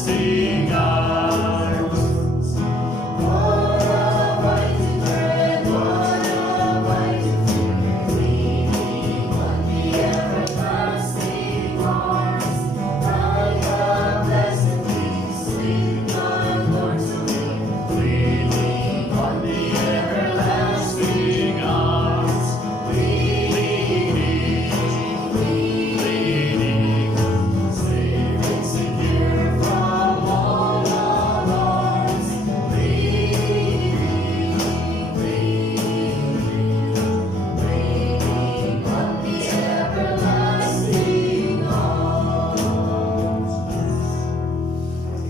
everlasting arms. What a mighty friend, what a mighty friend, leaning on the everlasting arms. Like a blessed peace, sweet my Lord to me, leaning on the everlasting arms. Leaning, safe and secure from all alarms. Leaning on the everlasting arms.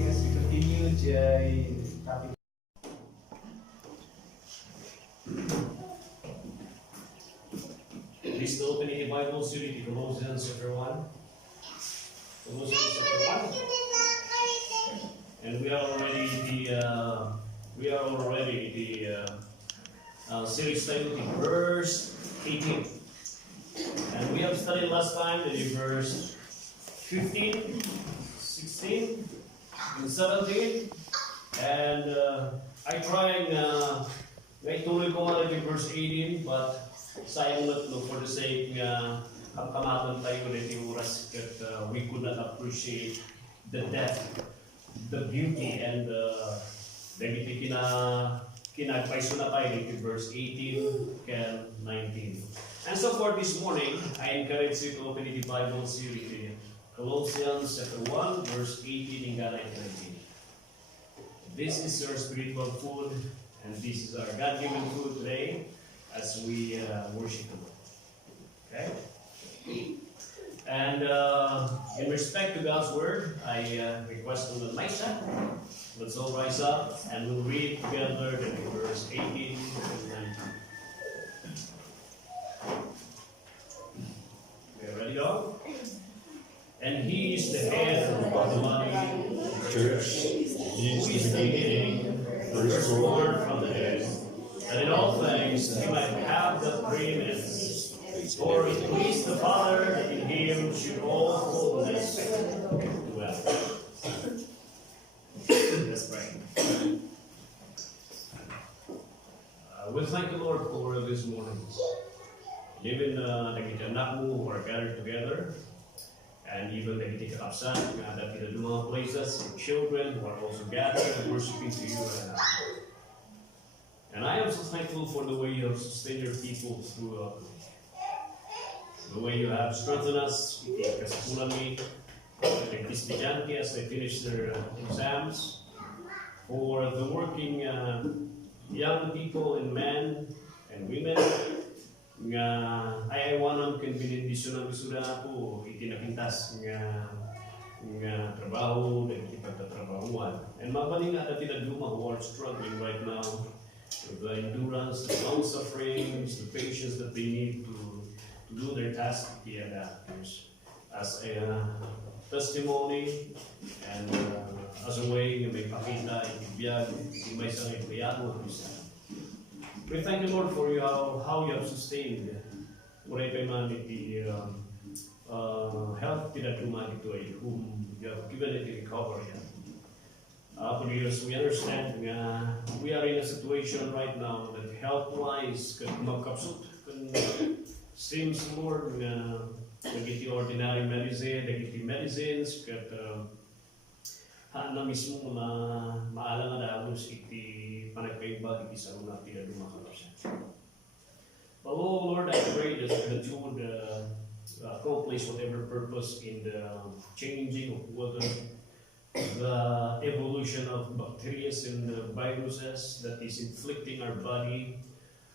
As we continue, Jay, topic. Please open your Bibles to the Colossians chapter 1. Colossians chapter 1. And we are already the series titled verse 18. And we have studied last time the verse 15, 16, and 17. And I tried naituloy ko nga yung verse 18, but sayang na for the sake nga kamkamatan tayo ulit yung oras that we could not appreciate the depth, the beauty, and dagiti kinagpaiso na tayo yung verse 18 and 19. And so for this morning, I encourage you to open the Bible series, Colossians chapter 1, verse 18 and 19. This is your spiritual food, and this is our God-given food today as we worship the Lord. Okay? And in respect to God's Word, I request on the mic set. Let's all rise up and we'll read together the verse 18 and 19. Okay, ready, dog? And He is the head of the body, the church. He is the beginning, the firstborn from the dead, and in all things He might have the preeminence. For it pleased the Father that in Him should all fullness dwell. Let's pray. We thank the Lord for this morning. Even the anak mo who are gathered together, and even the absent, that in the mga places, children who are also gathered and worshiping to you right now. And I am so thankful for the way you have sustained your people through the way you have strengthened us, kasapulami, the estudyante as they finish their exams, for the working young people and men and women, nga ayawanang kan binindisyon ng gusto na ako itinakintas nga trabaho na ipagtatrabahuan. And mabaling nga natin na luma who are struggling right now with the endurance, the long sufferings, the patience that they need to do their task as a testimony and as a way na may pakita, ibibiyag, may isang empleyado at isa. We thank the Lord for you, how you have sustained uray kay man iti health pinatuman ito ay whom you have given it in recovery. For years, we understand we are in a situation right now that health-wise kan magkapsut kan seems more nagiti ordinary medicines kat na mismo maalang na dagos iti panagkaiba iti sa una pinadumakaw siya. But oh Lord, I pray that you would accomplish whatever purpose in the changing of water, the evolution of bacteria and the viruses that is inflicting our body.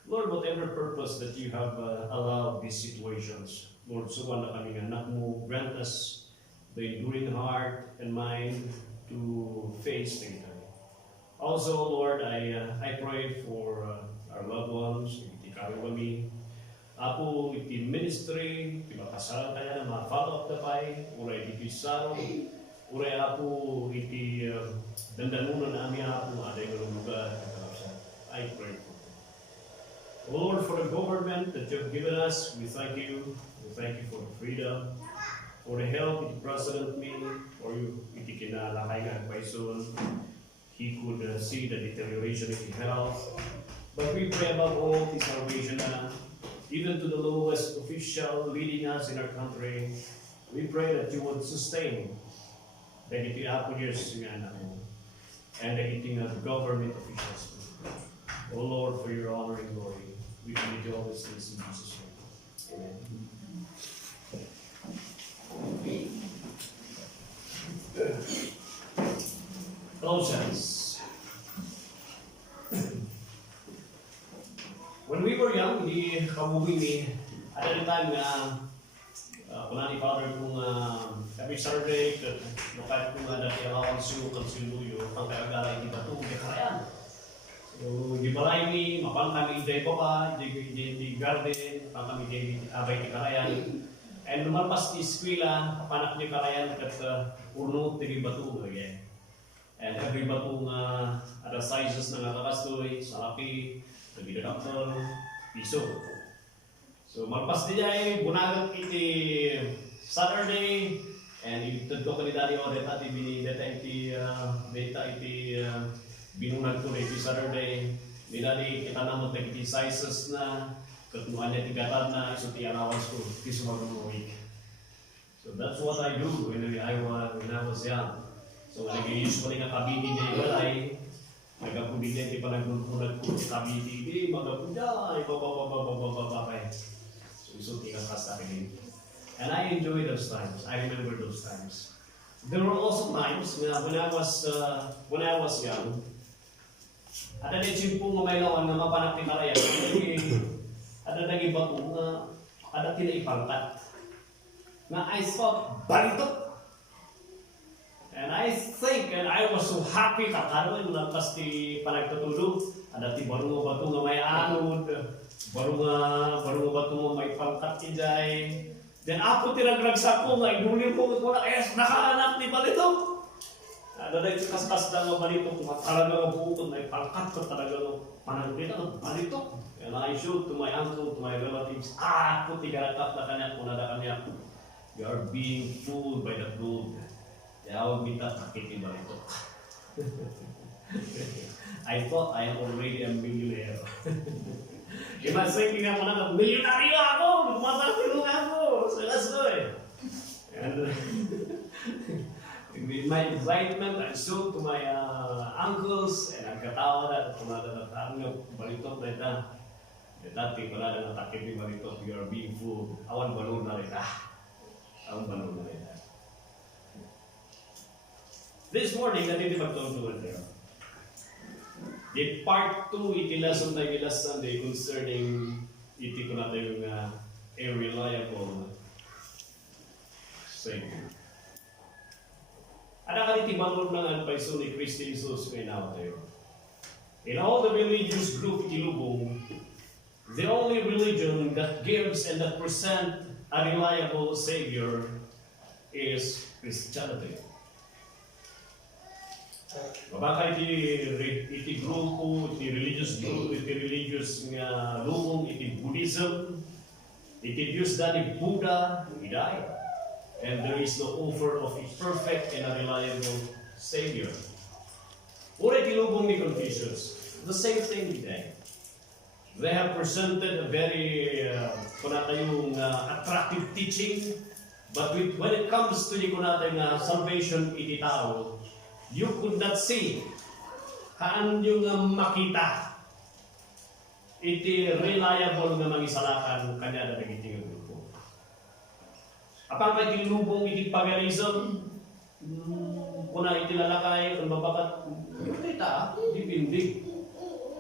Lord, whatever purpose that you have allowed these situations, Lord, so na kami anak mo, grant us the enduring heart and mind to face the time. Also, Lord, I pray for our loved ones, iti karo kami, apo iti ministry, iti makasalang kaya na ma-follow up na pay, uray iti saro, uray apo iti dandanunan na ami apo, aday ng lugar, I pray for them. Lord, for the government that you have given us, we thank you. We thank you for the freedom. for the health iti President me, or iti kinalakay nga advisoon, he could see the deterioration of his health. But we pray above all the salvation even to the lowest official leading us in our country. We pray that you would sustain the iti apologies nga namin and the iti government officials. O Lord, for your honor and glory, we commit you all these things in Jesus' name. Amen. Colossians. When we were young, hindi kabuhi ni at the time na kuna ni Father kung every Saturday, kahit kung dati alawan siyo, kansiluyo, pangkagala, hindi ba ito, hindi karayan. So, di balay ni, mapang kami day pa, di garden, pang kami day abay di karayan. And lumalpas di eskwela, panak di karayan, kat urno, tigi batu, again. And every batu nga, ada sizes na nga kakastoy, salapi, nagidadaktal, piso. So, malpas di jay, bunagat iti Saturday, and itad ko kanila ni Odette at data iti binunag ko na iti Saturday, nilali kita naman na iti sizes na, katunuan niya tigatad na, iso ti allowance ko, iti sumagong week. So that's what I do when I was young. So, nag-usually nga kabiti niya ibalay, nagapudi niya iti panagpunag ko, kabiti, di, magapuday, babababababababay. So, iso ti kakasta rin. And I enjoy those times. I remember those times. There were also times when I was young, at ang itsimpo nga may lawan nga mapanak ni Karayan, at ang nag-iba ko nga, at ang tinaipangkat. Nga I thought, balito! And I think, and I was so happy kakaroon nung lampas ti panagtutulog, at ang barungo ba ito nga may anod, barungo ba ito nga may pangkat kinjay. Then ako tinagragsak ko nga, inulim ko nga, nakahanap ni balito! Dahil kaskas na nga balito, kung talaga nga buukod, may pangkat ko talaga nga panagpita ng balito. And I showed to my uncle, to my relatives, ako tigarakap na kanya, kung nada kanya, you are being fooled by the gold. Yawag minta, takit yung balito. I thought I am already a millionaire. Imasay nga mo na, milyonaryo ako! Lumatapilong ako! So let's do it! And with my excitement, I showed to my uncles, and nagkatawa na, kung natatang nga balitok na ita. Dati ko na natakit yung balitok, you are being fooled. Awan balon na rin. Awan balon na rin. This morning, natin magtutulungan tayo. The part 2, iti lesson tayo last Sunday concerning iti ko natin yung a reliable Savior. Ada ka iti balon ng paiso ni Kristo Jesus kay nawa tayo. In all the religious group iti lubong, the only religion that gives and that present a reliable Savior is Christianity. Mabaka iti grupo, iti religious group, iti religious nga lubong, iti Buddhism, iti Diyos da ni Buddha, iday. And there is no offer of a perfect and a reliable Savior. Or iti lubong ni Confucius, the same thing today. They have presented a very attractive teaching, but when it comes to the salvation iti tao, you could not see haan yung makita iti reliable nga mangisalakan kanya na nagiting ang grupo. Apang iti lubong iti paganism, kuna iti lalakay, ang babakat, kita, dipindi.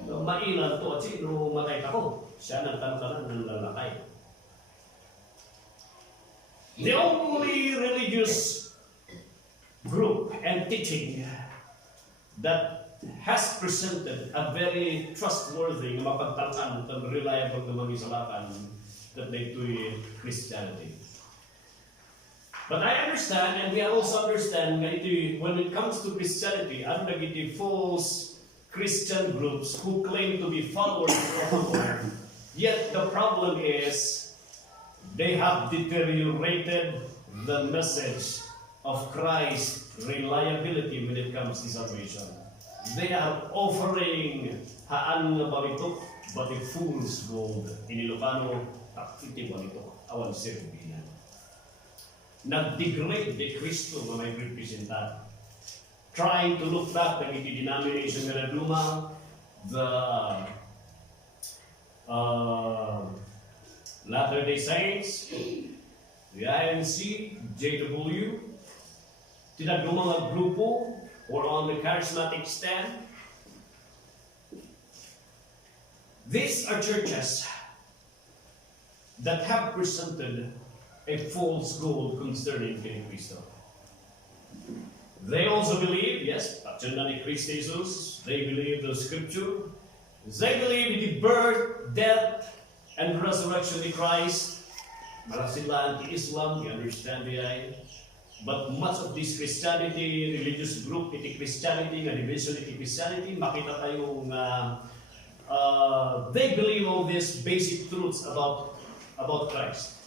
Mainan to at sino matay ako. Siya nagtantanan ng lalakay. The only religious group and teaching that has presented a very trustworthy, mapagtangan, and reliable na mangisalakan that they do Christianity. But I understand, and we also understand, when it comes to Christianity, ang nagiti false Christian groups who claim to be followers of the Lord, yet the problem is they have deteriorated the message of Christ's reliability when it comes to salvation. They are offering haan nga balitok, but a fool's gold. In Ilocano, takiti balitok, awan sirbinan. Nag-degrade de Kristo nga may representan. Trying to look back na iti denomination nga naduma, the Latter-day Saints, the INC, JW, tinagduma nga grupo, or on the charismatic stand. These are churches that have presented a false goal concerning kay Kristo. They also believe, yes, patsyanda ni Kristo Jesus, they believe the scripture, they believe in the birth, death, and resurrection of Christ. Marasila anti-Islam, we understand the eye. But much of this Christianity, religious group, iti Christianity, nga division iti Christianity, makita tayong they believe all these basic truths about Christ.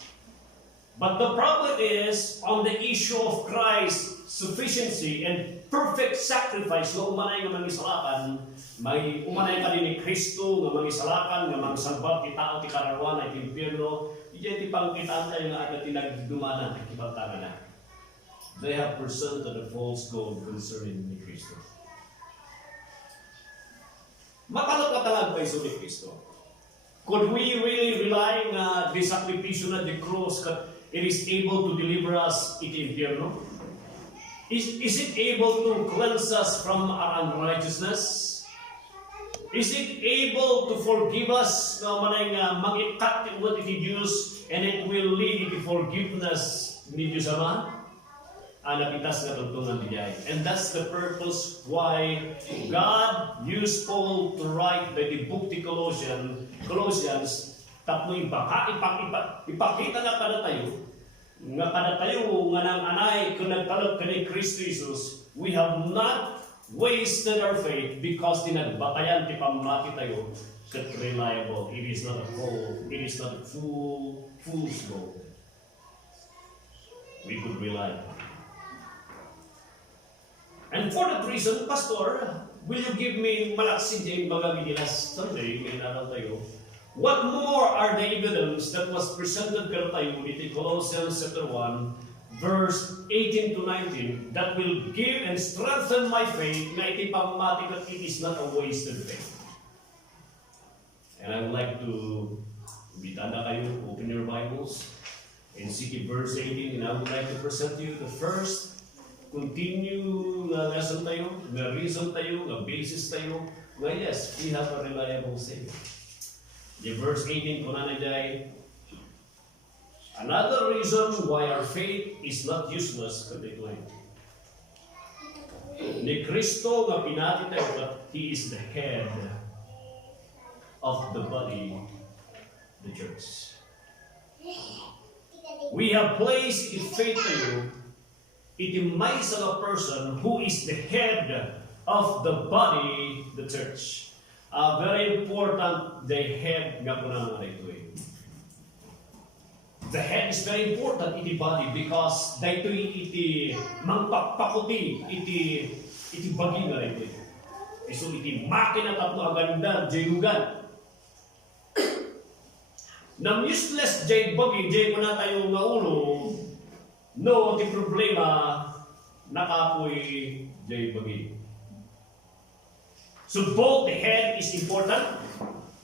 But the problem is, on the issue of Christ's sufficiency and perfect sacrifice, no umanay nga mangisalakan, may umanay ka din ni Kristo nga mangisalakan, nga mangsalbat ti tao ti kararwan ay impierno, iti pangkitaan tayo nga at tinagdumanan at kibantangan na. They have presented a false goal concerning ni Kristo. Makalagkatalan pa iso ni Kristo. Could we really rely on the sacrifice na the cross that it is able to deliver us iti impierno? Is it able to cleanse us from our unrighteousness? Is it able to forgive us na manay nga mangikat iti Diyos and it will lead to forgiveness ni Diyos Ama? Napitas na tugtungan niya. And that's the purpose why God used Paul to write the book to Colossians, tapno ipakita na kadatayo, nga nang anay kung nagtalog ka ni Kristo Jesus, we have not wasted our faith because tinagbatayan ti pamati tayo kat reliable. It is not a fool's gold. We could rely on. And for that reason, Pastor, will you give me malaksin din bagami last Sunday, may naral tayo? What more are the evidence that was presented karo tayo in Colossians chapter 1, verse 18 to 19, that will give and strengthen my faith na iti pamati that it is not a wasted faith. And I would like to bitanda kayo, open your Bibles, and see verse 18, and I would like to present to you the first continue nga lesson tayo, nga reason tayo, nga basis tayo, nga yes, we have a reliable Savior. The verse 18 ko na najay, another reason why our faith is not useless, kadito ni Kristo nga pinati tayo that He is the head of the body, the church. We have placed in faith tayo iti may a person who is the head of the body, the church. Very important, the head nga po na ito eh. The head is very important iti body because dahito iti mangpakpakuti iti bagi nga ito eh. So iti makina tapno aganda, jayugan. Nang useless jay bagi, jay ko na tayo nga ulo, no, the problema nakapoy jay bagi. So both the head is important,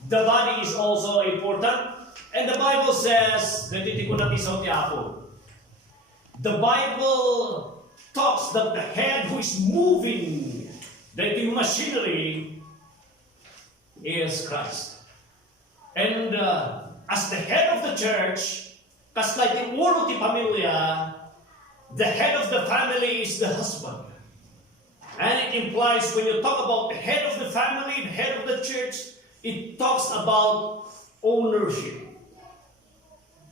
the body is also important, and the Bible says that iti ko natin sa tiapo. The Bible talks that the head who is moving the machinery is Christ. And as the head of the church, kas like the ulo ti pamilya, the head of the family is the husband. And it implies when you talk about the head of the family, the head of the church, it talks about ownership.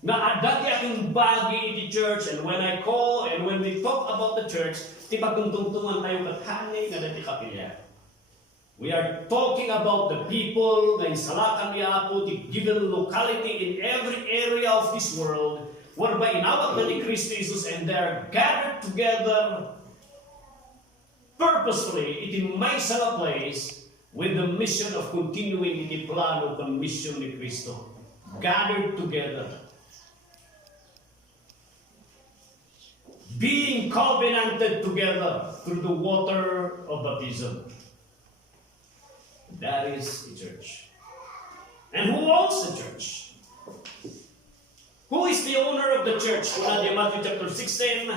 Na dati aking bagi di church, and when I call and when we talk about the church, ti pagtungtungan tayo kathanay nga dati kapilya. We are talking about the people na insalakan ni Apo, the given locality in every area of this world, whereby inawat na ni Kristo Jesus and they are gathered together purposefully iti maysa nga place with the mission of continuing iti plano kan mission ni Kristo. Gathered together. Being covenanted together through the water of baptism. That is the church. And who owns the church? Who is the owner of the church? Una di Matthew chapter 16,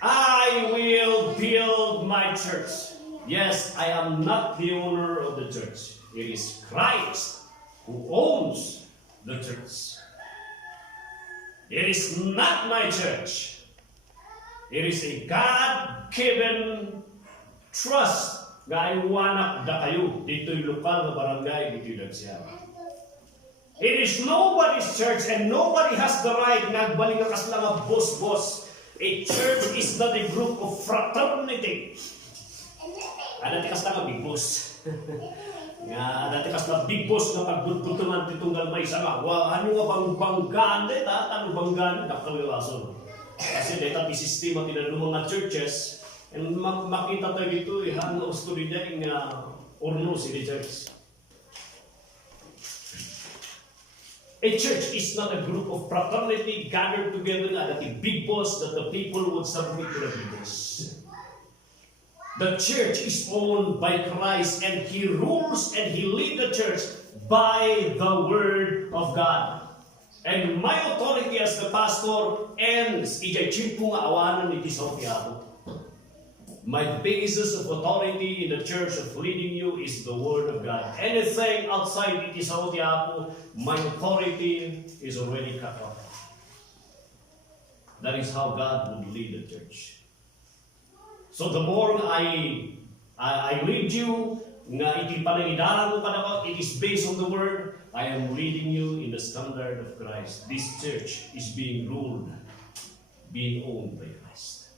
I will build my church. Yes, I am not the owner of the church. It is Christ who owns the church. It is not my church. It is a God-given trust nga iwanak da kayo dito'y lokal na barangay dito'y Dagsyan. It is nobody's church and nobody has the right nagbalik nga kasla nga boss-boss. A church is not a group of fraternity. Dati kasla nga big boss. Dati kasla big boss nga pagbutbutungan titunggal may isa nga. Ano nga banggaan dito? Ano banggaan? Nakalilason. Kasi dito may sistema tinanong mga churches and makita tayo dito ano gusto rin niya yung orno si the church. A church is not a group of fraternity gathered together at a big boss that the people would submit to the big boss. The church is owned by Christ and He rules and He leads the church by the Word of God. And my authority as the pastor ends ijay nga awanen iti sa ako. My basis of authority in the church of leading you is the Word of God. Anything outside iti sa ako, my authority is already cut off. That is how God would lead the church. So the more I lead you, nga iti panangidalan mo pa it is based on the Word. I am leading you in the standard of Christ. This church is being ruled, being owned by Christ.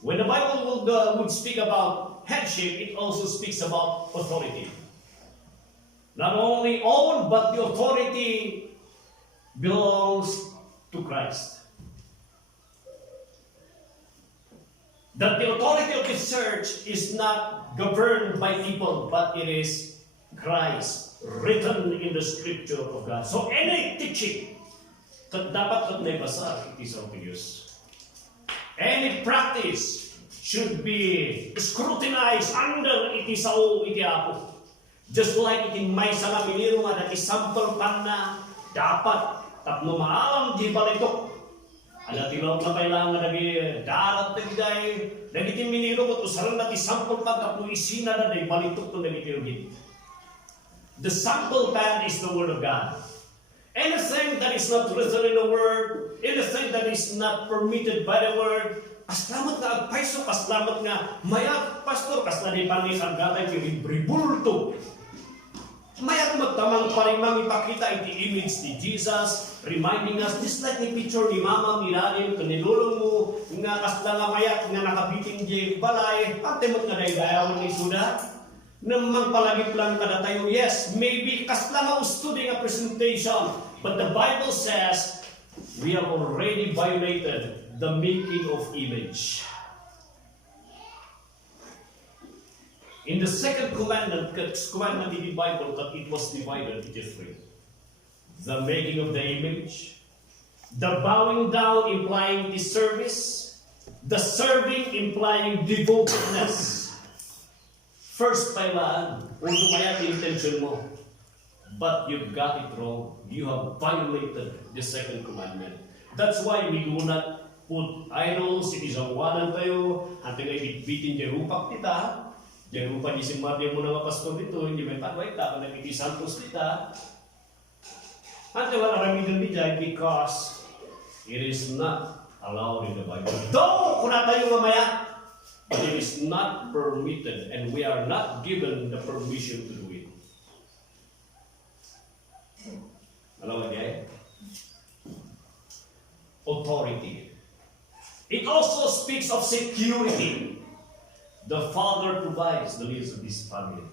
When the Bible would speak about headship, it also speaks about authority. Not only owned, but the authority belongs to Christ. That the authority of this church is not governed by people, but it is Christ, written in the scripture of God. So any teaching that dapat may basa, it is obvious. Any practice should be scrutinized under iti sao iti apo. Just like iti may sa miniro nga dati sample pan na dapat tapno maalam di balitok. Ada tilaw na kailangan nagi darat nagday nagiti miniro ko usaran dati sample pan tapno isina na day balitok to nagiti. The sample pan is the Word of God. Anything that is not written in the Word, anything that is not permitted by the Word, kaslamat nga agpaiso, kaslamat nga mayag pastor, kaslamat pangisan gatay ribulto. Mayag magtamang parimang ipakita iti image ni Jesus, reminding us, just like ni picture ni Mama Miralim, kanilulong mo, nga kasla nga mayag nga nakabiting di balay, patemot nga daydayawan ni Suda, namang palagip lang kadatayo. Yes, maybe kasla nga ustudi nga presentation, but the Bible says, we have already violated the making of image. In the second commandment in the Bible, that it was divided into three. The making of the image, the bowing down implying the service, the serving implying devotedness. First pailaan, kung tumaya ang intention mo, but you got it wrong. You have violated the second commandment. That's why we do not put idols, itisawanan tayo, hantay nga ibitbitin di rupak kita, di rupa di simati mo na pastor dito, hindi may pagway ta, kung nagitisantos kita, hantay wala ramidan di dyan because it is not allowed in the Bible. Though, kung na tayo mamaya, but it is not permitted and we are not given the permission to do it. Alam mo niya? Authority. It also speaks of security. The father provides the needs of this family.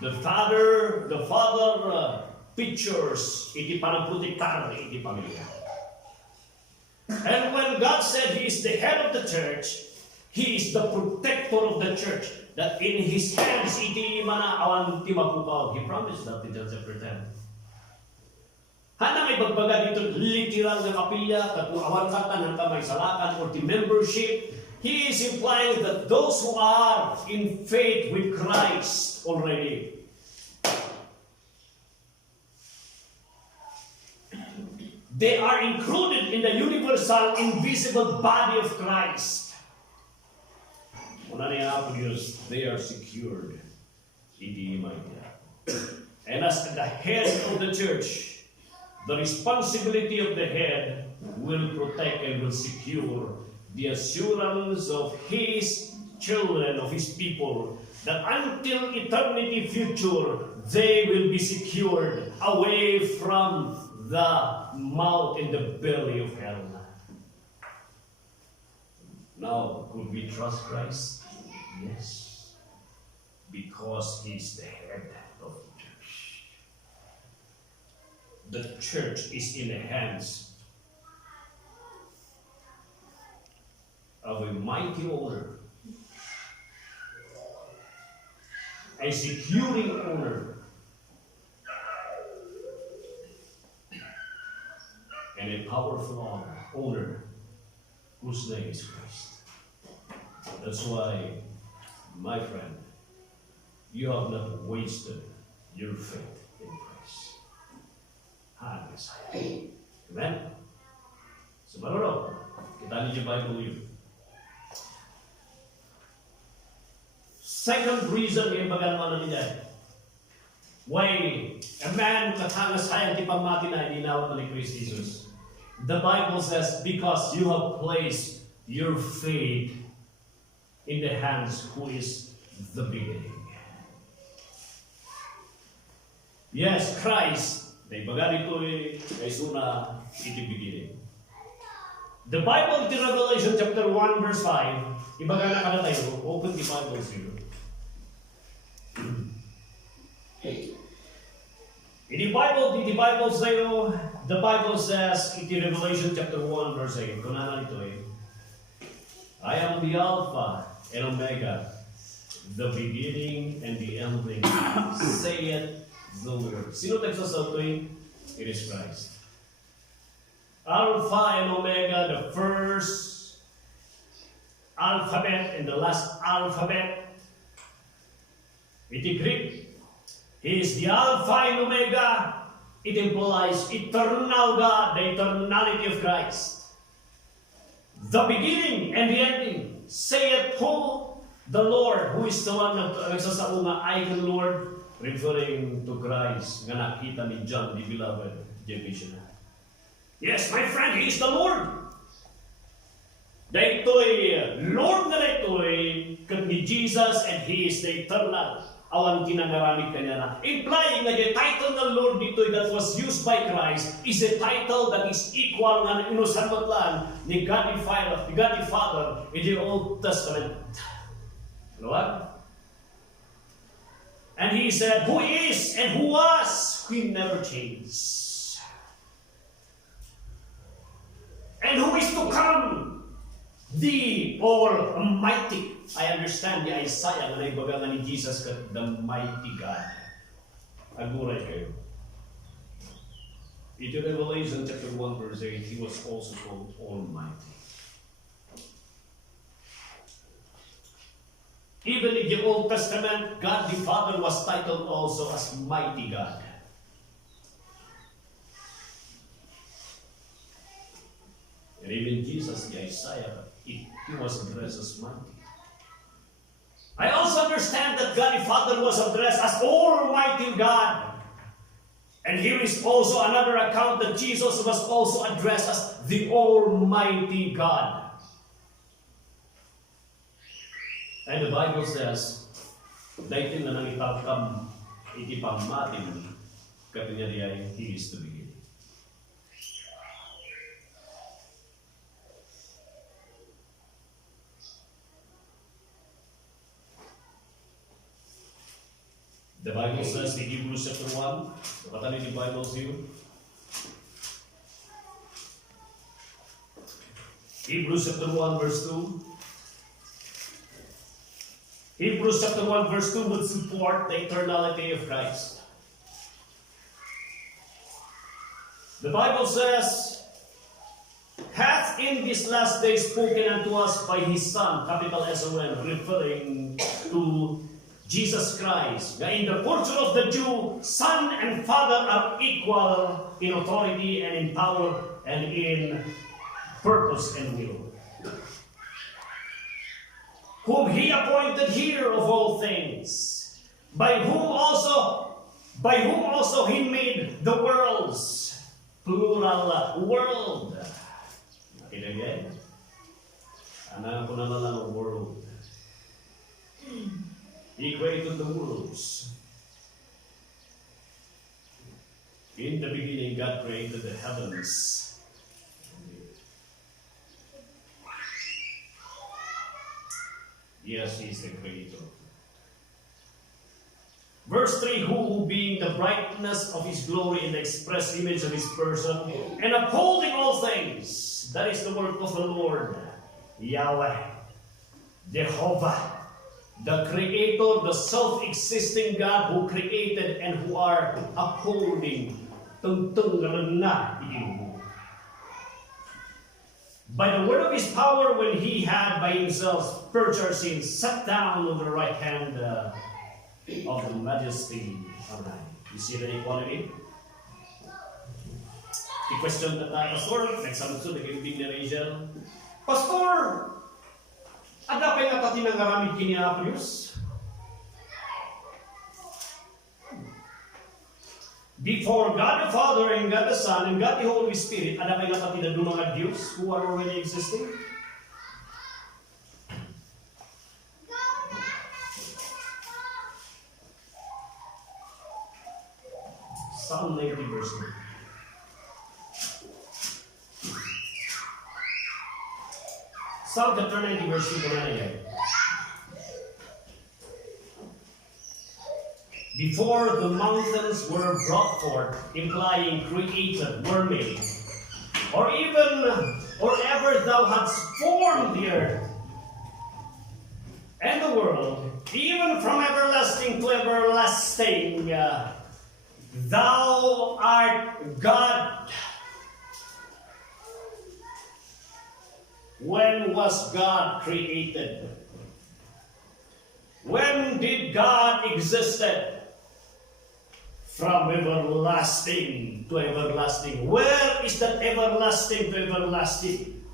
The father features iti panagprotektar iti pamilya. And when God said He is the head of the church, He is the protector of the church. That in His hands iti mana awan ti mapukaw. He promised that in John chapter 10. Hanang ibagbaga dito literal na kapilya kung awan katan ng mangisalakan or the membership. He is implying that those who are in faith with Christ already, they are included in the universal, invisible body of Christ. Umanay nga po Diyos, they are secured. And as the head of the church, the responsibility of the head will protect and will secure the assurance of His children, of His people, that until eternity future, they will be secured away from the mouth and the belly of hell. Now, could we trust Christ? Yes. Because He's the head of the church. The church is in the hands of a mighty owner, a securing owner, and a powerful owner whose name is Christ. That's why, my friend, you have not wasted your faith in Christ. Hallelujah. Amen? So, marunong, kita niyo yung Bible yun. Second reason yung bagal mo nila. Why a man katangas hayan ti pamati na inawat ni Christ Jesus. The Bible says, because you have placed your faith in the hands who is the beginning. Yes, Christ, na ibaga dito ay suna iti beginning. The Bible in Revelation chapter 1 verse 5, ibaga na kadatayo, open the Bible here. In the Bible says, in Revelation chapter 1 verse 8, kunana ito I am the Alpha and Omega, the beginning and the ending, saith the Lord. Sino nagsasabi ito? It is Christ. Alpha and Omega, the first alphabet and the last alphabet. Iti Greek, He is the Alpha and Omega. It implies eternal God, the eternality of Christ. The beginning and the ending, saith who? The Lord, who is the one na nagsasaunga, I the Lord, referring to Christ, nga nakita ni John, the beloved, the visionary. Yes, my friend, He is the Lord. Daito'y Lord na daito'y kat ni Jesus, and He is the eternal. Awan tinangaramid kanya na. Implying na the title ng Lord dito that was used by Christ is a title that is equal nga inusan matlan ni God the Father in the Old Testament. Ano what? And He said, who is and who was, He never changed. And who is to come? The Almighty. I understand the Isaiah na ibaga ni Jesus the mighty God. Aguray kayo. In Revelation chapter 1 verse 8, He was also called Almighty. Even in the Old Testament, God the Father was titled also as Mighty God. And even Jesus, the Isaiah, He was addressed as mighty. I also understand that God the Father was addressed as Almighty God. And here is also another account that Jesus was also addressed as the Almighty God. And the Bible says, dahil na nang itakam itipamatin, kanya niya, He is the beginning. The Bible says in Hebrews chapter 1, what are the Bibles you? Hebrews chapter 1 verse 2. Hebrews chapter 1 verse 2 would support the eternality of Christ. The Bible says, hath in this last day spoken unto us by his Son, capital asawen, referring to Jesus Christ. In the culture of the Jew, Son and Father are equal in authority and in power and in purpose and will. Whom he appointed heir of all things, by whom also he made the worlds, plural world. Okay, again. Anak ko na lang ang world. He created the worlds. In the beginning, God created the heavens. Yes, He is the Creator. Verse 3, who being the brightness of His glory and the express image of His person, and upholding all things, that is the work of the Lord, Yahweh, Jehovah, the Creator, the self-existing God who created and who are upholding. By the word of His power, when He had by Himself purged our sins, sat down on the right hand of the majesty on high. You see the equality? The question that Pastor, next time so, nag-ibig na Rachel, Pastor, ada pa yung natati ng ngaramid kiniapos? Before God the Father and God the Son and God the Holy Spirit, ada pa yung natati na doon mga Diyos who are already existing? Psalm 90 verse 9. Psalm chapter 90 verse 2 again. Before the mountains were brought forth, implying created, were made, or ever thou hadst formed the earth and the world, even from everlasting to everlasting, thou art God. When was God created? When did God existed? From everlasting to everlasting. Where is that everlasting to everlasting?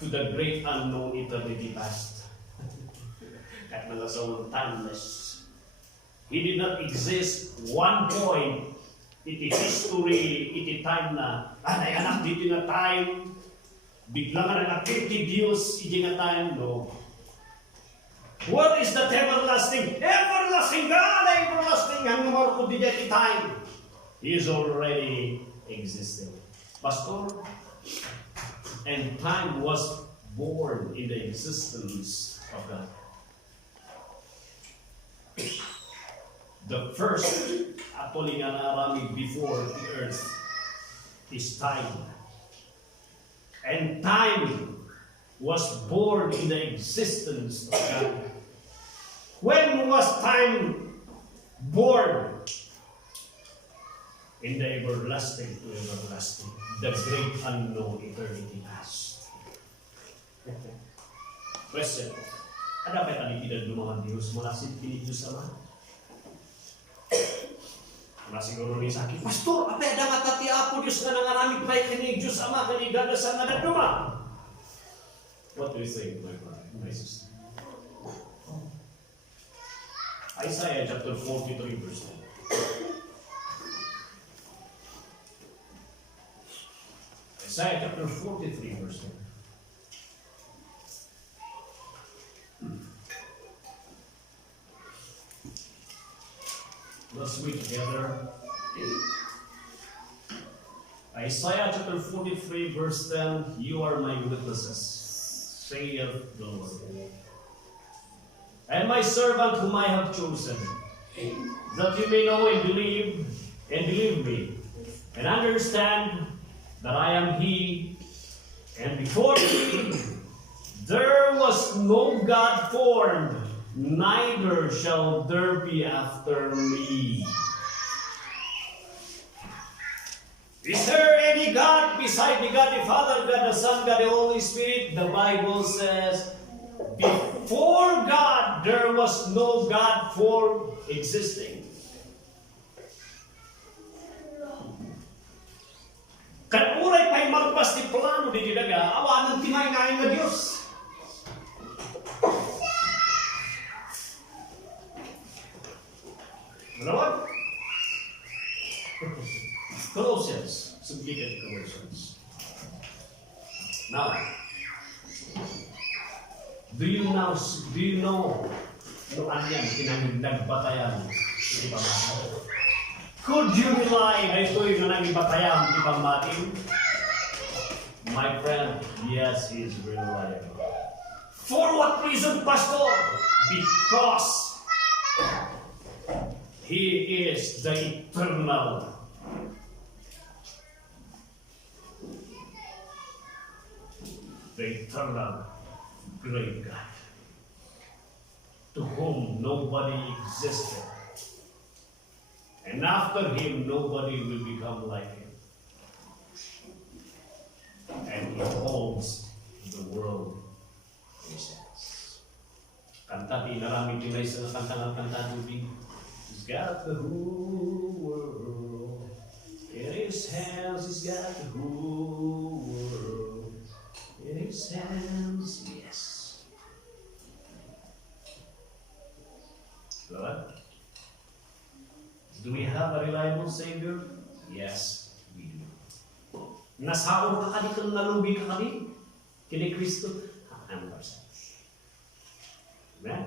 To the great unknown eternity past. At mga timeless. He did not exist one point. Iti history, iti time na, anay anak dito na time, bigla nga nag-activity Diyos, iti nga time, no. What is that everlasting? Everlasting God, everlasting, hanggang marupod di iti time. He is already existing. Pastor, and time was born in the existence of God. The first actually nga naramig before the earth is time. And time was born in the existence of God. When was time born? In the everlasting to everlasting, the great unknown eternity past. Question. Ada pa tani tidak dumahan Diyos mula si Diyos Ama? Mula siguro ni sakit, Pastor, apa ada nga tati ako Diyos na nangaramig pa kini Diyos Ama kani gagasan na duma? What do you think, my brother, my sister? Isaiah chapter 43 verse 10. Isaiah chapter 43 verse 10. Let's read together. Isaiah chapter 43 verse 10. You are my witnesses, saith the Lord. and my servant whom I have chosen, that you may know and believe me, and understand that I am He, and before me there was no God formed, neither shall there be after me. Is there any God beside the God the Father, God the Son, God the Holy Spirit? The Bible says, before God there was no God formed existing. Kan uray pa'y magpas ti plano di daga, awanen ti ingayun nga Diyos. Ano? Colossians, subject Colossians. Now, do you know no anyan kinangbatayan iti pamati? Could you rely na ito yung nangbatayan iti pamati? My friend, yes, he is reliable. For what reason, Pastor? Because he is the eternal. The eternal great God, to whom nobody existed, and after Him nobody will become like Him, and He holds the world in His hands. Kanta di narami tinay sa kanta tubig. He's got the whole world in His hands. He's got the whole world in His hands, yes. Lord, do we have a reliable Savior? Yes, we do. Nasaon ka kadi kung nalubi ka kadi? Kini Kristo? 100%. Amen?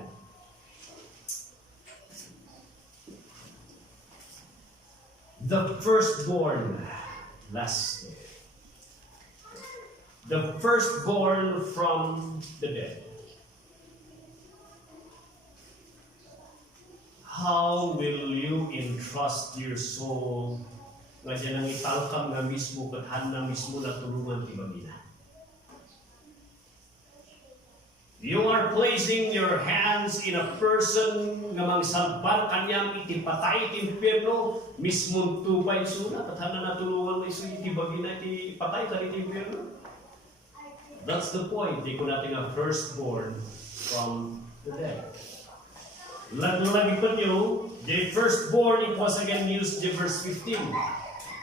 The firstborn, last day. The firstborn from the dead. How will you entrust your soul nga dyan ang italkam nga mismo kathan na mismo na tulungan ti bagina? You are placing your hands in a person nga mangsalbar kanyang itipatay iti impyerno mismo tupay suna kathan na natulungan iso iti bagina iti patay kan iti impyerno. That's the point. Di ko natin a firstborn from the dead. Lagi pa nyo, the firstborn, it was again used in verse 15.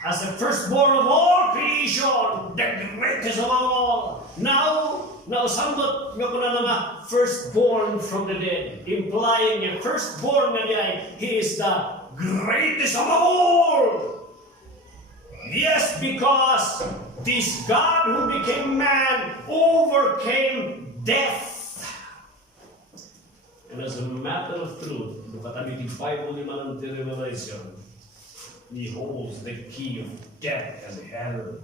As the firstborn of all creation, the greatest of all. Now sambot nga ko na nga firstborn from the dead, implying a firstborn nga niya, he is the greatest of all. Yes, because this God who became man overcame death. And as a matter of truth, bukatan iti Bible ni Manang Revelation, he holds the key of death and hell.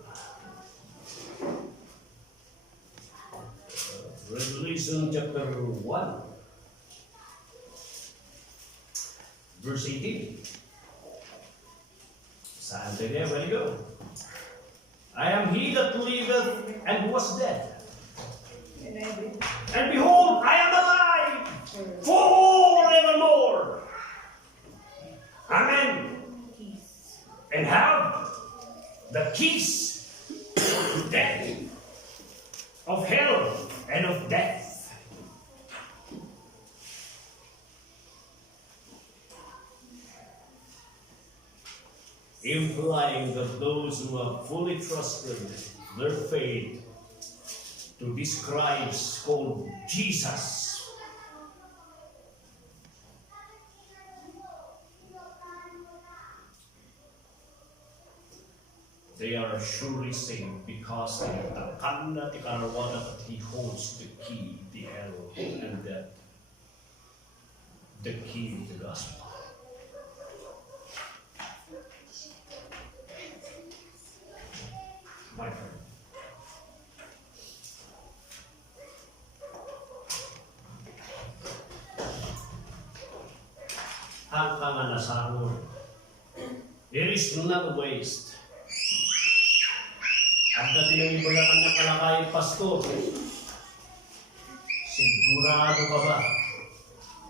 Revelation chapter 1, verse 18. Saan tayo? Where you go? I am he that liveth and was dead. And behold, I am alive forevermore. Amen. And have the keys of death, of hell, and of death. Implying that those who have fully trusted their faith to this Christ called Jesus, they are surely saved because they have the kanda ti karawada that He holds the key, the hell and death, the key of the gospel. My friend, nasangol. There is not waste. At na tinangibayakan na kalakay, pastor, sigurado ka ba?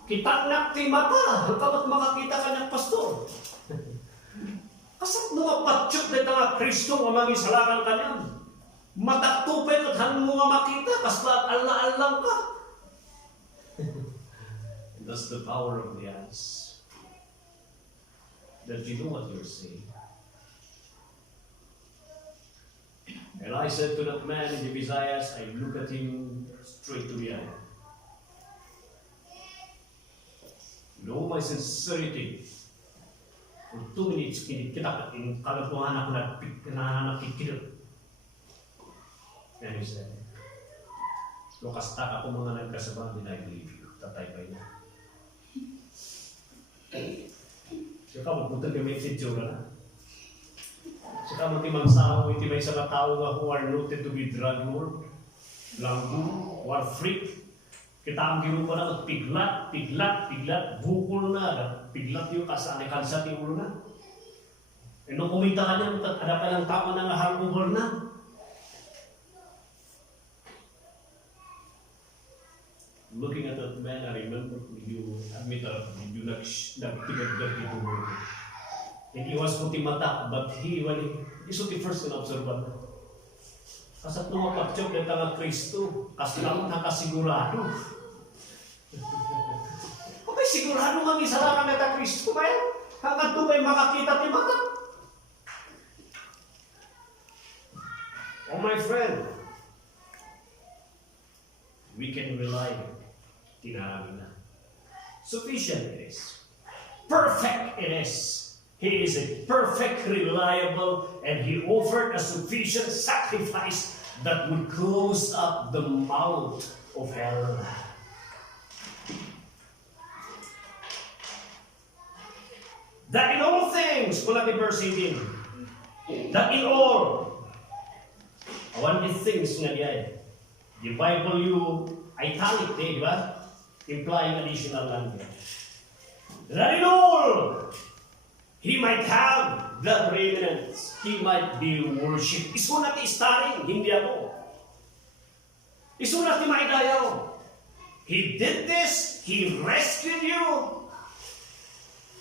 Kitaknak ti mata, kamat makakita ka ng pastor. Kasat mga patsyot na nga Kristo nga mangisalakan ka niyan. Mataktupay at han mo nga makita, kasat ala-alang ka. That's the power of the eyes. That you know what you're saying. And I said to that man in the Visayas, I look at him straight to the eye. You know my sincerity. For 2 minutes, kita in kalapuhan ako nakikilap. And he said, Lokastak ako mga nagkasabang, then I believe you. Tatay pa niya. Saka magpunta kami itsura na. Saka magtimangsaw, iti may sa tao nga who are noted to be drug lord, langgo, or freak. Kita ang girupa na piglat, bukol na, piglat yung kasane, kansat yung ulo na. E nung kumita ka niya, ada pa lang tao na nga hangover na. Looking at that man, I remember you admit that you nagtigagdag dito mo. Hindi was puti mata, but he's the first in observant. Kasat nung mapagtiyok na tanga Kristo, kaslang nakasigurado. Okay, sigurado mangisalakan na ta Kristo ba yan? Hanggang doon may makakita ti mata. Oh my friend, we can rely. Tinarami na. Sufficient it is. Perfect it is. He is a perfect, reliable, and He offered a sufficient sacrifice that would close up the mouth of hell. That in all things, kung natin verse 18, that in all, one of the things nga diyan, the Bible you italic, di ba? Implying additional language. That in all, He might have the preeminence. He might be worshipped. Isu natin starring, hindi ako. Isu natin maidayaw. He did this. He rescued you.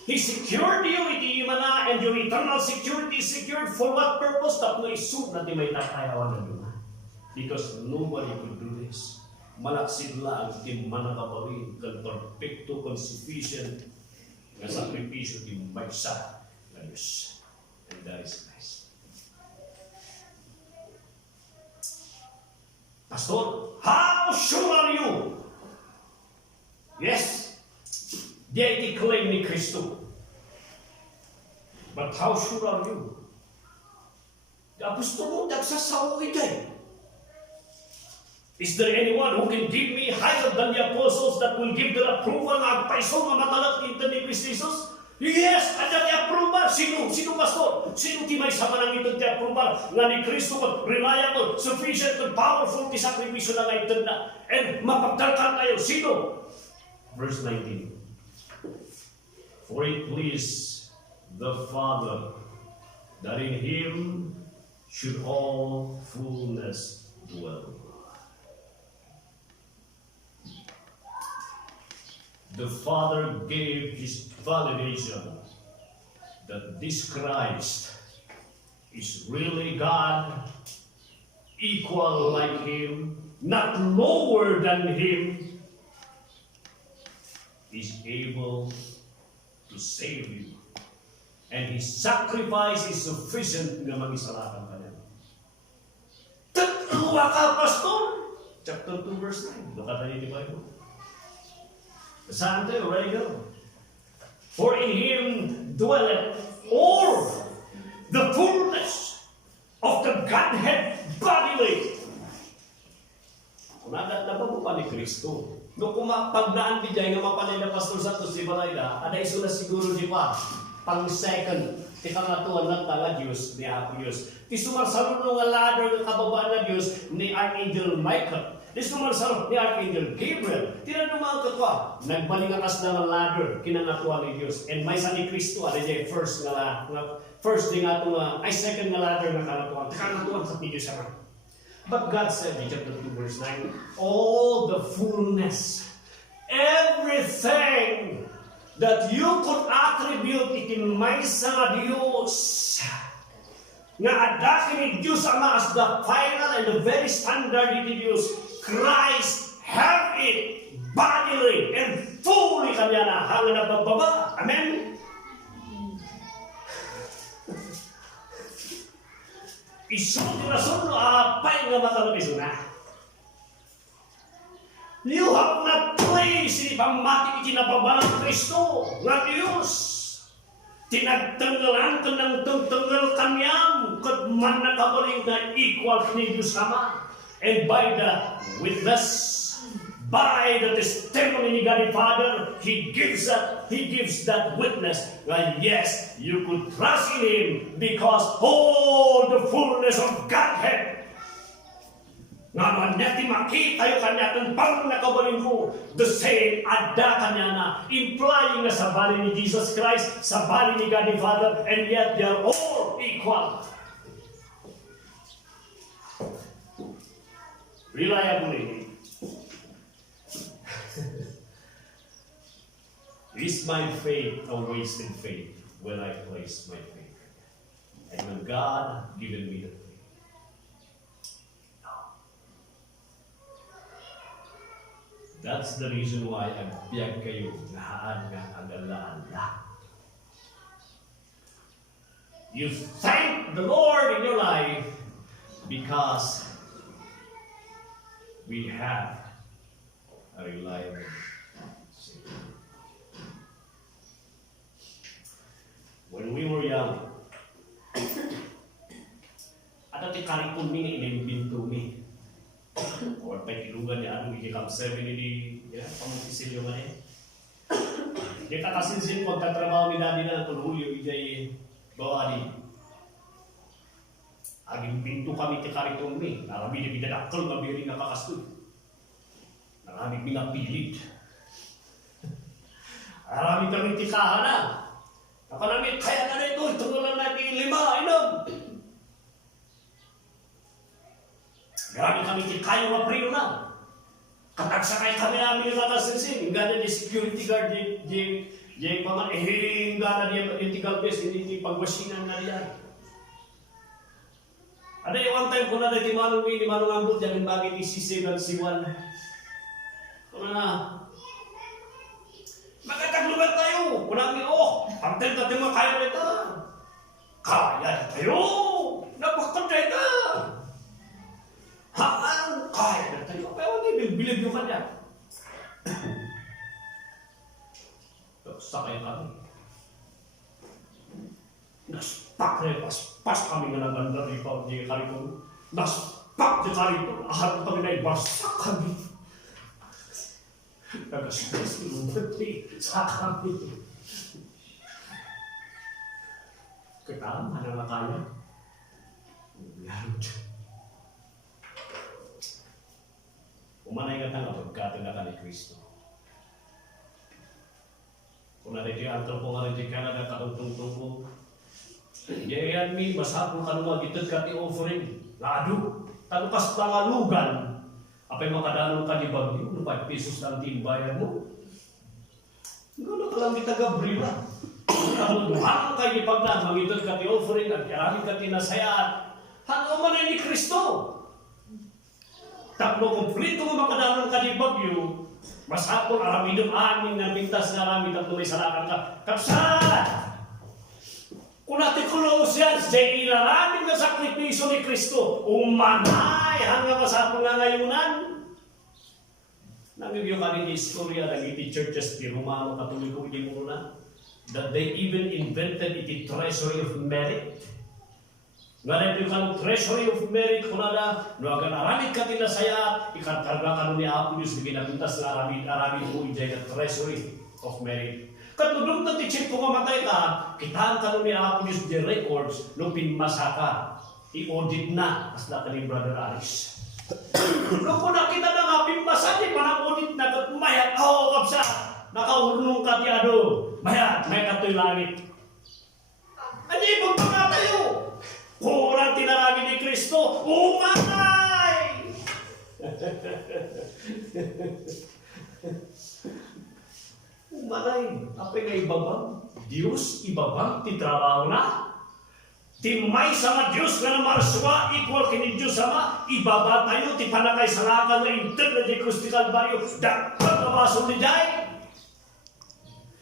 He secured you with the Umanay, and your eternal security is secured for what purpose? Tapno isu natin may tatayawan na doon. Because nobody could do this. Malaksid lang ang manakapawin, kan perfecto, kan sufficient, nga sakripisyo di maysa na Diyos. And that is nice. Pastor, how sure are you? Yes, di claim ni Kristo. But how sure are you? Apostol mo, nagsasawa ito. Is there anyone who can give me higher than the apostles that will give their approval na agpaiso nga matalat into ni Jesus? Yes, ada the approval. Sino pastor? Sino ti may sama ng ito ti approval nga ni Kristo ko reliable, sufficient, and powerful ti sakripisyo na nga ito na. And mapagdalkan tayo. Sino? Verse 19. For it pleased the Father that in Him should all fullness dwell. The Father gave His validation that this Christ is really God, equal like Him, not lower than Him, is able to save you. And His sacrifice is sufficient na mangisalakan ka niya. Tatluwa ka, Pastor! Chapter 2, verse 9. Look at the Bible. Saan tayo? Ready go. For in Him dwelleth all the fullness of the Godhead bodily. Kung nadatlaban mo pa ni Kristo, no kung pagdaan di dyan nga mapanay na Pastor Santos di Balayla, ada iso na siguro di pa, pang second, ti kangatuan ng tala Diyos, ni Apo Diyos. Ti sumarsalun nga ladder ng kababaan na Diyos, ni Archangel Michael. This naman sa ni Archangel Gabriel, tinanungan ko ko, nagbalingakas na ng ladder, kinangatuan ni Diyos. And may sa ni Kristo, ano niya, first din nga ito ay second nga ladder na kanatuan. Kanatuan sa Diyos naman. But God said in chapter 2 verse 9, all the fullness, everything that you could attribute itin may sa Diyos, nga adakin ni Diyos Ama as the final and the very standard ni Diyos, Christ have it bodily and fully kanya na hanggang nagbababa. Amen? Isunod na sunod, apay nga matalong isuna. You have not placed ipamati ikinababa ng Kristo nga Diyos. Tinagtanggalan ka ng tanggal kanyang kat man nakabaling na equal ni Diyos Ama. And by the witness, by the testimony ni God the Father, He gives that witness that yes, you could trust in Him because all the fullness of Godhead nga man natin makita yung kanya kung parang nakabaling ko, the same ada kanya na, implying na sa bali ni Jesus Christ, sa bali ni God the Father, and yet they are all equal. Reliably. Is my faith a wasted faith when I place my faith? And when God given me the faith? That's the reason why agbyag kayo nahaan nga agalaala. You thank the Lord in your life because we have a reliable Savior. When we were young, ada ti karikun ni inimbinto ni. Or pa'y ilugan niya anong ikikam 7 ni pamutisilyo man eh. Di kakasinsin mo magtatrabaho ni daddy na tululyo ijay bawali. Aging pinto kami ti karitong ni. Narami ni bidadakal na biri nga kakastod. Narami pinapilit. Narami kami ti kahana. Nakanami kaya na ito, tungulan natin 5 inom. Marami kami kayo maprino na. Katagsakay kami namin yung nakasinsin. Nga na di security guard, di paman, nga na di political base, hindi pagwasinan na diyan. Ada yung one time ko na di manong ambot, yan bagay ni C7, C1. Kung na, magkataglugan tayo. Kunang pagtel natin mga kaya na ito. Kaya na tayo. Napakantay ka. Haan, kaya na tayo. Pero hindi, bilib yung kanya. Sakay kami. Naspak na pas kami nga naganda rin pa di karikon. Naspak di karikon. Ahat kami na ibasak kami. Nagaspas lumot sa kami. Kita, mana na kaya? Yarod. Umanay ka nga pagkatulakan ni Kristo. Kung narito yung antro po nga rin di Canada, katungtong po. Yayan mi, masapong kanunga gitad ka ti offering. Lado, talukas pangalugan. Apay makadanon ka di bagyo, 5 pesos lang timbayan mo. Gano'n ka lang kita gabriba. Ang duhang kayo di pagdan, mangitad ka ti offering, at karami ka ti nasayaan. Hanggang umanay ni Kristo. Tapno kumplito mo makadanon ka di bagyo, masapon aramidong amin na pintas na amin tapno may salakan ka. Kapsat! Kung natin Colossians, dyan inaramin na sakripiso ni Kristo, umanay hanggang masapon nga ngayunan. Nangibyo kami ni istorya ng iti churches di Romano Katoliko di muna, that they even invented iti treasury of merit. Ngayon yung kanong treasury of merit kung nada, no agan aramid ka tinasaya, ikarkarga ka nun ni Apo Diyos, di ginapintas na aramid mo ijay na treasury of merit. Katulong na ti-check kung mamatay ka, kitaan ka nun ni Apo Diyos di records, nung pinmasa ka, i-audit na, as na ka ni Brother Aris. Nung ko nakita na nga, pimbasan di panangunit na mayat, kapsa, nakaurnong katyado, mayat kato'y langit. Adi, magpangatayo, kurang tinarami ni Kristo, umanay! Umanay, apay nga ibabang, Diyos ibabang, titrabaho na. Timay sama Diyos nga namarswa, equal kini Diyos sama, ibaba tayo, ti panakay salakan na inter na di Kristi Kalbaryo, dapat na baso ni Jai.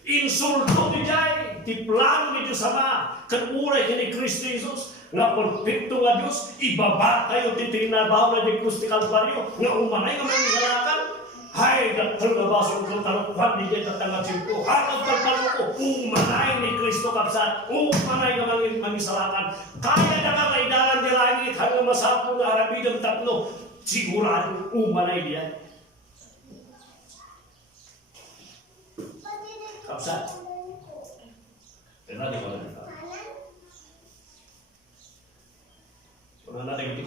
Insulto ni Jai, ti plano ni Diyos sama, kan uray kini Kristi Jesus, nga perfecto nga Diyos, ibaba tayo, ti tinabaho na di Kristi Kalbaryo, nga umanay nga mangisalakan. Hay, dapat na baso kung talukwan ni Jai tatangad simpo, hatag pagpalo ko, umanay ni Kristo kapsat, umanay nga mangisalakan. Kaya na ka kaidaran di langit hanggang masapo na harapidang tatlo, sigurado umanay diyan. Kapsat. Kaya di ko na dito. Kung natin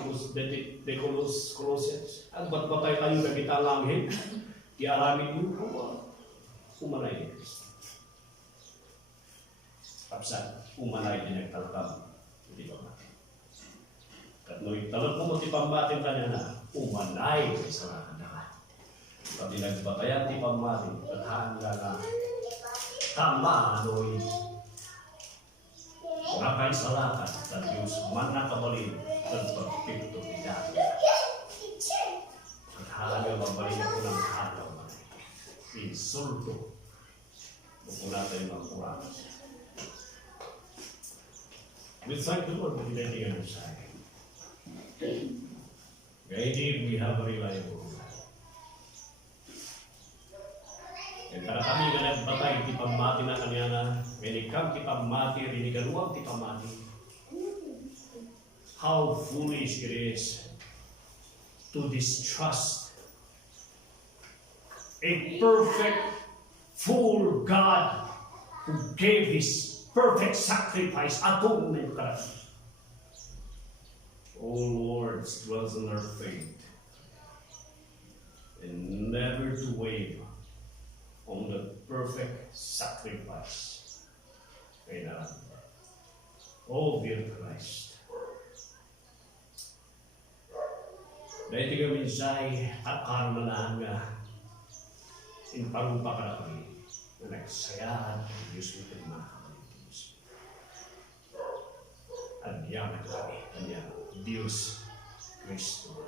Decolos Colossians, ang batbatay tayo na kitalangin, iaramid mo, umanay ni Kristo. Kapsat, umanay din nagtalakam. Hindi ba ba? At nung italot mo ti pambatin kanya na, umanay sa nakadakan. Pag nagbatayan ti pambatin, at hangga na, tama ano'y nakay salakan sa Diyos man nakabalin at pagpipto ni dati. At halaga mabalin ako ng halaw man. Insulto. Kung natin magkurang. We thank the Lord for letting us say. Indeed, we have a reliable God. And para kami nga nagbatay, ti pamati na kanya na, menikang ti pamati, rinigaluang ti pamati. How foolish it is to distrust a perfect, full God who gave His perfect sacrifice, atonement for us. Oh Lord, strengthen our faith and never to waver on the perfect sacrifice. Amen. Oh, dear Christ. Dahil tiga minsay at karmanaan nga inparumpa ka na kami na nagsayaan ang Diyos mo kang mga kapalitis. At diyan na kami, Diyos Kristo.